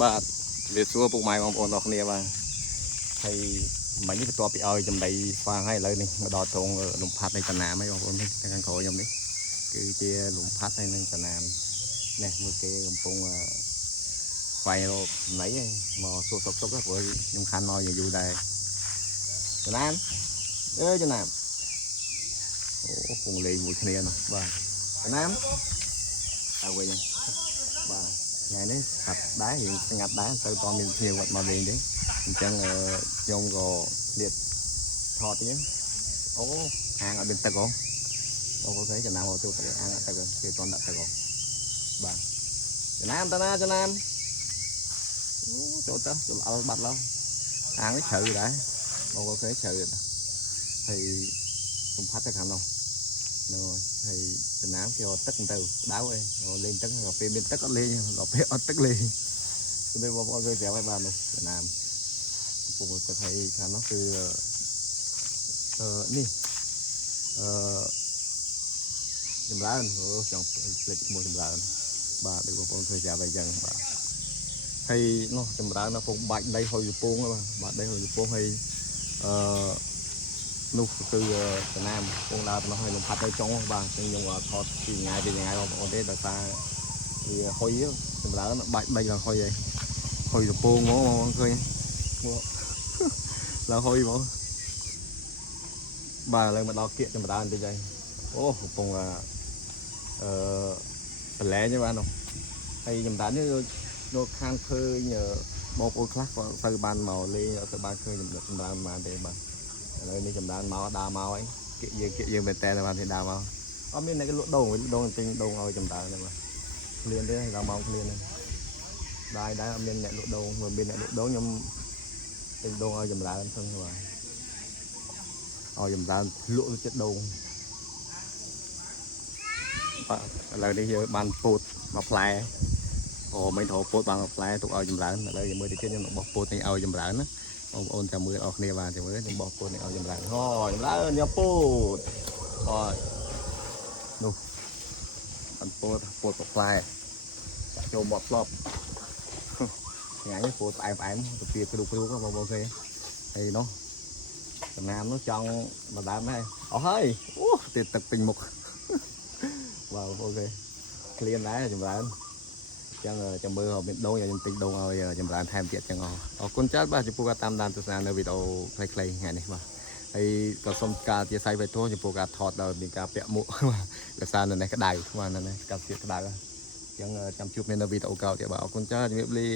បាទវាសួរពុកម៉ែបងប្អូនអរគ្នាបាទហើយមិញនេះបន្ទាប់ពីឲ្យចំណីស្វាងហើយឥឡូវនេះមកដល់ត្រង់លំផាត់នៃតំណាមហើយបងប្អូននេះខាងក្រោយខ្ញុំនេះគឺជាលំផាត់ហើយនឹងតំណាមនេះមួយគេកំពុងស្វែងរកចំណីហើយមកសួរសុខទុក្ខព្រោះខ្ញុំខាន់មកយូរដែរតំណាមតំណាមអូគង់លេងមួយគ្នានោះបាទតំណាមទៅវិញបាទថ្ងៃនេះកាត់ដែររៀងស្ងាត់ដែរទៅតមានភ្ញៀវគាត់មកលេងទេអញ្ចឹងខ្ញុំក៏ឆ្លៀតថតទៀតអូហាងអត់មានទឹកហ៎អូខេចំណាំមកទូទឹកអាងអត់ទឹកគេតន់ដាក់ទឹកហ៎បាទចំណាំតាណាចំណាំអូចូលទៅចូលអល់បាត់ឡើយអាងនេះជ្រៅដែរអូខេជ្រៅហើយខ្ញុំផាត់ទៅខាងនោះហ្នឹងហើយចំណាំគេអត់ទឹកទៅដៅអីលេងទឹកដល់ពេលមានទឹកអត់លេងដល់ពេលអត់ទឹកលេងគឺបងប្អូនគេប្រាប់ឲ្យបាននោះចំណាំកំពុងទឹកឲ្យខាងនោះគឺនេះចម្រើនចង់ផ្លេចឈ្មោះចម្រើនបាទដូចបងប្អូនឃើញប្រាប់អីចឹងបាទហើយនោះចម្រើននៅពងបាច់ដីហុយពងបាទបាច់ដីហុយពងហើយនោះគឺតំណាមពងដើរទៅនោះហើយលំផាត់ទៅចុងបាទខ្ញុំថតពីថ្ងៃបងប្អូនទេដោយសារវាហុយចម្រើនបាច់ដីឡើងហុយហើយហុយកំពងហ្មងបងប្អូនឃើញមកឡើងហុយហ្មងបាទឥឡូវមកដល់គៀកចម្រើនតិចហើយអូកំពុងប្រឡែងទេបាទនោះហើយចម្រើននេះយកខាងឃើញបងប្អូនខ្លះក៏ទៅបានមកលេងអត់ទៅបានឃើញចម្រើនបានទេបាទឥឡូវនេះចម្រើនមកដើរមកហើយគៀកយើងមែនតើបានទេដើរមកអត់មានអ្នកលក់ដូងទិញដូងឲ្យចម្រើនទេបាទឃ្លានទេដល់មកឃ្លានទេដែរអត់មានអ្នកលក់ដូងបើមានអ្នកលក់ដូងខ្ញុំទិញដូងឲ្យចម្រើនហ្នឹងបាទឲ្យចម្រើនលក់ចិត្តដូងបាទឥឡូវនេះយើងបានពោតមកផ្លែអូមិនត្រូវពោតបានមកផ្លែទុកឲ្យចម្រើនឥឡូវយើងមើលទៅទៀតខ្ញុំនឹងបោះពោតនេះឲ្យចម្រើនណាបងប្អូនចាំមើលអស់គ្នាបាទចាំមើលខ្ញុំបោះពោតនេះឲ្យចម្រើនអូចម្រើនយកពោតអូនោះបានពោតមកផ្លែចាក់ចូលមាត់ស្លប់ថ្ងៃនេះពោតផ្អែមទៅពីគ្រូបងប្អូនឃើញហើយនោះតំណាមនោះចង់មកដើមដែរអស់ហើយអូទៀតទឹកពេញមុខបាទអូខេក្លៀនដែរចម្រើនអញ្ចឹងចាំមើលមានដូងខ្ញុំទិញដូងឲ្យចម្រើនថែមទៀតអញ្ចឹងអរគុណច្រើនបាទចំពោះការតាមដានទស្សនានៅវីដេអូខ្លីៗថ្ងៃនេះបាទហើយក៏សូមការអធិស្ឋានបេទោសចំពោះការថតដោយមានការពាក់មួកដោយសារនៅនេះក្តៅបាទនៅនេះកាត់ទៀតក្តៅអញ្ចឹងចាំជួបគ្នានៅវីដេអូក្រោយទៀតបាទអរគុណច្រើនជំរាបលា